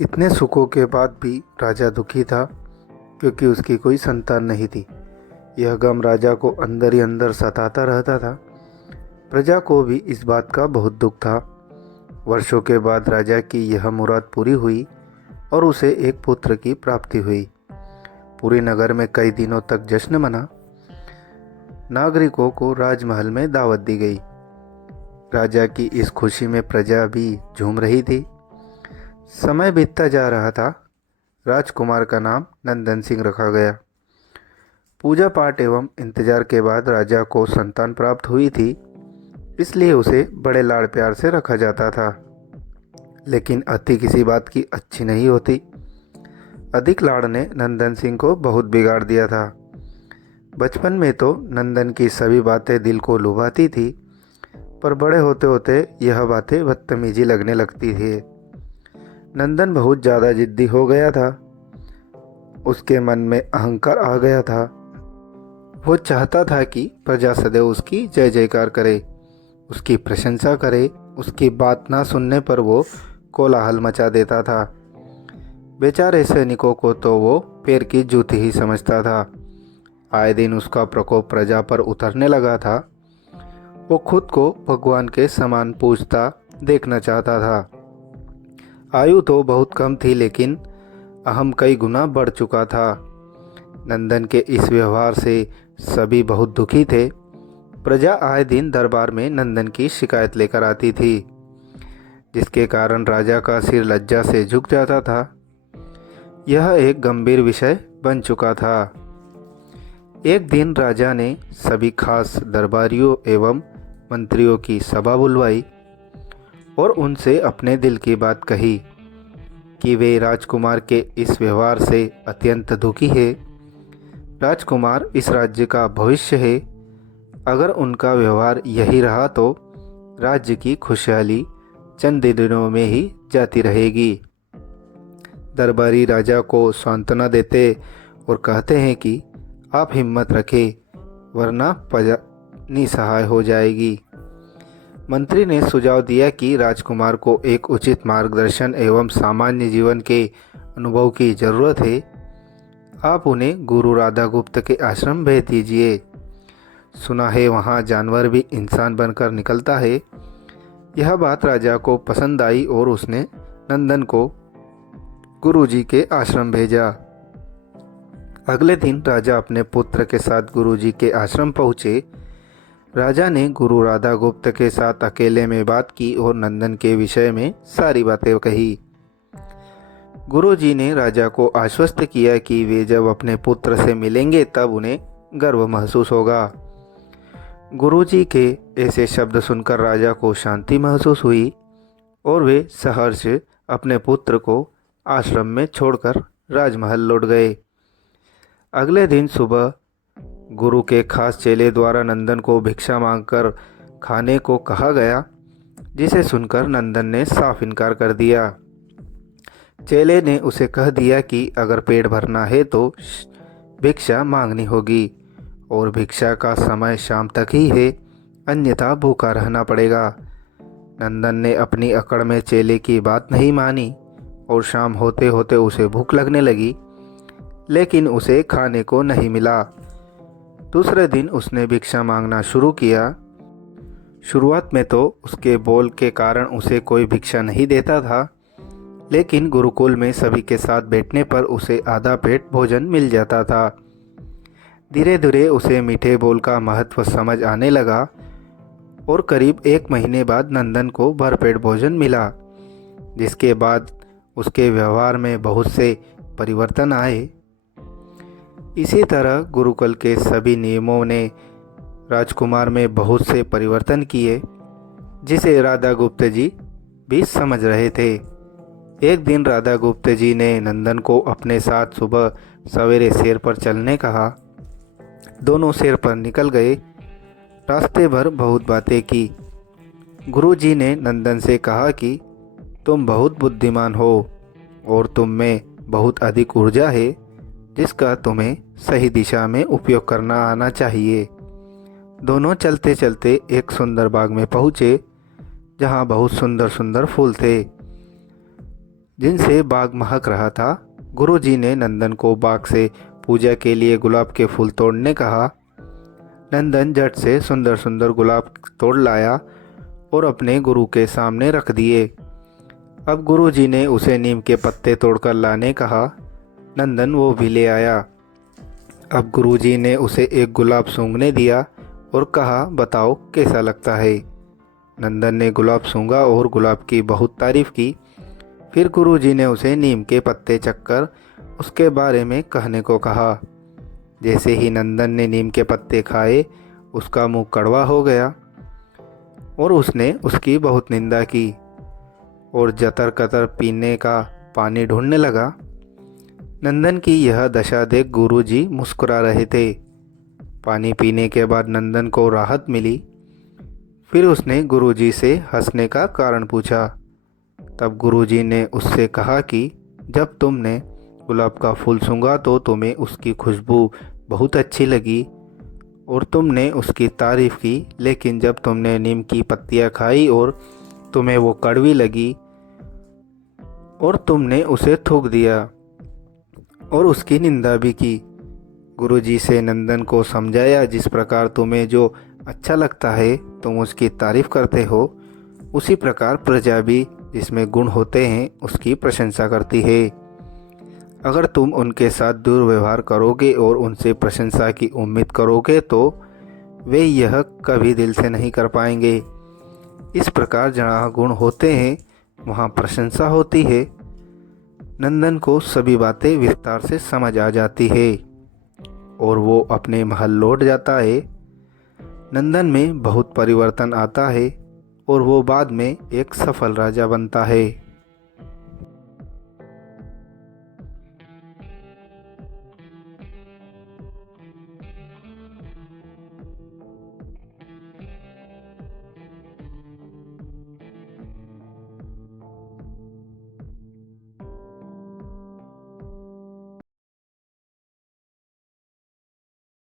इतने सुखों के बाद भी राजा दुखी था क्योंकि उसकी कोई संतान नहीं थी। यह गम राजा को अंदर ही अंदर सताता रहता था। प्रजा को भी इस बात का बहुत दुख था। वर्षों के बाद राजा की यह मुराद पूरी हुई और उसे एक पुत्र की प्राप्ति हुई। पूरे नगर में कई दिनों तक जश्न मना। नागरिकों को राजमहल में दावत दी गई। राजा की इस खुशी में प्रजा भी झूम रही थी। समय बीतता जा रहा था। राजकुमार का नाम नंदन सिंह रखा गया। पूजा पाठ एवं इंतजार के बाद राजा को संतान प्राप्त हुई थी, इसलिए उसे बड़े लाड़ प्यार से रखा जाता था। लेकिन अति किसी बात की अच्छी नहीं होती। अधिक लाड़ ने नंदन सिंह को बहुत बिगाड़ दिया था। बचपन में तो नंदन की सभी बातें दिल को लुभाती थी, पर बड़े होते होते यह बातें बदतमीजी लगने लगती थी। नंदन बहुत ज़्यादा जिद्दी हो गया था। उसके मन में अहंकार आ गया था। वो चाहता था कि प्रजा सदैव उसकी जय जयकार करे, उसकी प्रशंसा करे। उसकी बात ना सुनने पर वो कोलाहल मचा देता था। बेचारे सैनिकों को तो वो पैर की जूती ही समझता था। आए दिन उसका प्रकोप प्रजा पर उतरने लगा था। वो खुद को भगवान के समान पूजता देखना चाहता था। आयु तो बहुत कम थी, लेकिन अहम कई गुना बढ़ चुका था। नंदन के इस व्यवहार से सभी बहुत दुखी थे। प्रजा आए दिन दरबार में नंदन की शिकायत लेकर आती थी, जिसके कारण राजा का सिर लज्जा से झुक जाता था। यह एक गंभीर विषय बन चुका था। एक दिन राजा ने सभी खास दरबारियों एवं मंत्रियों की सभा बुलवाई और उनसे अपने दिल की बात कही कि वे राजकुमार के इस व्यवहार से अत्यंत दुखी है। राजकुमार इस राज्य का भविष्य है। अगर उनका व्यवहार यही रहा तो राज्य की खुशहाली चंद दिनों में ही जाती रहेगी। दरबारी राजा को सांत्वना देते और कहते हैं कि आप हिम्मत रखें, वरना प्रजा निसहाय हो जाएगी। मंत्री ने सुझाव दिया कि राजकुमार को एक उचित मार्गदर्शन एवं सामान्य जीवन के अनुभव की जरूरत है। आप उन्हें गुरु राधा गुप्त के आश्रम भेज दीजिए। सुना है वहाँ जानवर भी इंसान बनकर निकलता है। यह बात राजा को पसंद आई और उसने नंदन को गुरुजी के आश्रम भेजा। अगले दिन राजा अपने पुत्र के साथ गुरुजी के आश्रम पहुँचे। राजा ने गुरु राधा गुप्त के साथ अकेले में बात की और नंदन के विषय में सारी बातें कही। गुरुजी ने राजा को आश्वस्त किया कि वे जब अपने पुत्र से मिलेंगे तब उन्हें गर्व महसूस होगा। गुरुजी के ऐसे शब्द सुनकर राजा को शांति महसूस हुई और वे सहर्ष अपने पुत्र को आश्रम में छोड़कर राजमहल लौट गए। अगले दिन सुबह गुरु के खास चेले द्वारा नंदन को भिक्षा मांगकर खाने को कहा गया, जिसे सुनकर नंदन ने साफ इनकार कर दिया। चेले ने उसे कह दिया कि अगर पेट भरना है तो भिक्षा मांगनी होगी और भिक्षा का समय शाम तक ही है, अन्यथा भूखा रहना पड़ेगा। नंदन ने अपनी अकड़ में चेले की बात नहीं मानी और शाम होते होते उसे भूख लगने लगी, लेकिन उसे खाने को नहीं मिला। दूसरे दिन उसने भिक्षा मांगना शुरू किया। शुरुआत में तो उसके बोल के कारण उसे कोई भिक्षा नहीं देता था, लेकिन गुरुकुल में सभी के साथ बैठने पर उसे आधा पेट भोजन मिल जाता था। धीरे धीरे उसे मीठे बोल का महत्व समझ आने लगा और करीब 1 महीने बाद नंदन को भरपेट भोजन मिला, जिसके बाद उसके व्यवहार में बहुत से परिवर्तन आए। इसी तरह गुरुकुल के सभी नियमों ने राजकुमार में बहुत से परिवर्तन किए, जिसे राधा गुप्त जी भी समझ रहे थे। एक दिन राधा गुप्त जी ने नंदन को अपने साथ सुबह सवेरे सैर पर चलने कहा। दोनों सैर पर निकल गए। रास्ते भर बहुत बातें की। गुरुजी ने नंदन से कहा कि तुम बहुत बुद्धिमान हो और तुम में बहुत अधिक ऊर्जा है, जिसका तुम्हें सही दिशा में उपयोग करना आना चाहिए। दोनों चलते चलते एक सुंदर बाग में पहुँचे, जहाँ बहुत सुंदर सुंदर फूल थे। जिनसे बाग महक रहा था। गुरुजी ने नंदन को बाग से पूजा के लिए गुलाब के फूल तोड़ने कहा। नंदन झट से सुंदर सुंदर गुलाब तोड़ लाया और अपने गुरु के सामने रख दिए। अब गुरुजी ने उसे नीम के पत्ते तोड़कर लाने कहा। नंदन वो भी ले आया। अब गुरुजी ने उसे एक गुलाब सूंघने दिया और कहा, बताओ कैसा लगता है। नंदन ने गुलाब सूंघा और गुलाब की बहुत तारीफ की। फिर गुरुजी ने उसे नीम के पत्ते चखकर उसके बारे में कहने को कहा। जैसे ही नंदन ने नीम के पत्ते खाए, उसका मुंह कड़वा हो गया और उसने उसकी बहुत निंदा की और जतर कतर पीने का पानी ढूंढने लगा। नंदन की यह दशा देख गुरुजी मुस्कुरा रहे थे। पानी पीने के बाद नंदन को राहत मिली। फिर उसने गुरुजी से हंसने का कारण पूछा। तब गुरुजी ने उससे कहा कि जब तुमने गुलाब का फूल सूंघा तो तुम्हें उसकी खुशबू बहुत अच्छी लगी और तुमने उसकी तारीफ़ की, लेकिन जब तुमने नीम की पत्तियां खाई और तुम्हें वो कड़वी लगी और तुमने उसे थूक दिया और उसकी निंदा भी की। गुरुजी से नंदन को समझाया, जिस प्रकार तुम्हें जो अच्छा लगता है तुम उसकी तारीफ़ करते हो, उसी प्रकार प्रजा भी जिसमें गुण होते हैं उसकी प्रशंसा करती है। अगर तुम उनके साथ दुर्व्यवहार करोगे और उनसे प्रशंसा की उम्मीद करोगे तो वे यह कभी दिल से नहीं कर पाएंगे। इस प्रकार जहाँ गुण होते हैं वहाँ प्रशंसा होती है। नंदन को सभी बातें विस्तार से समझ आ जाती है और वो अपने महल लौट जाता है। नंदन में बहुत परिवर्तन आता है और वो बाद में एक सफल राजा बनता है।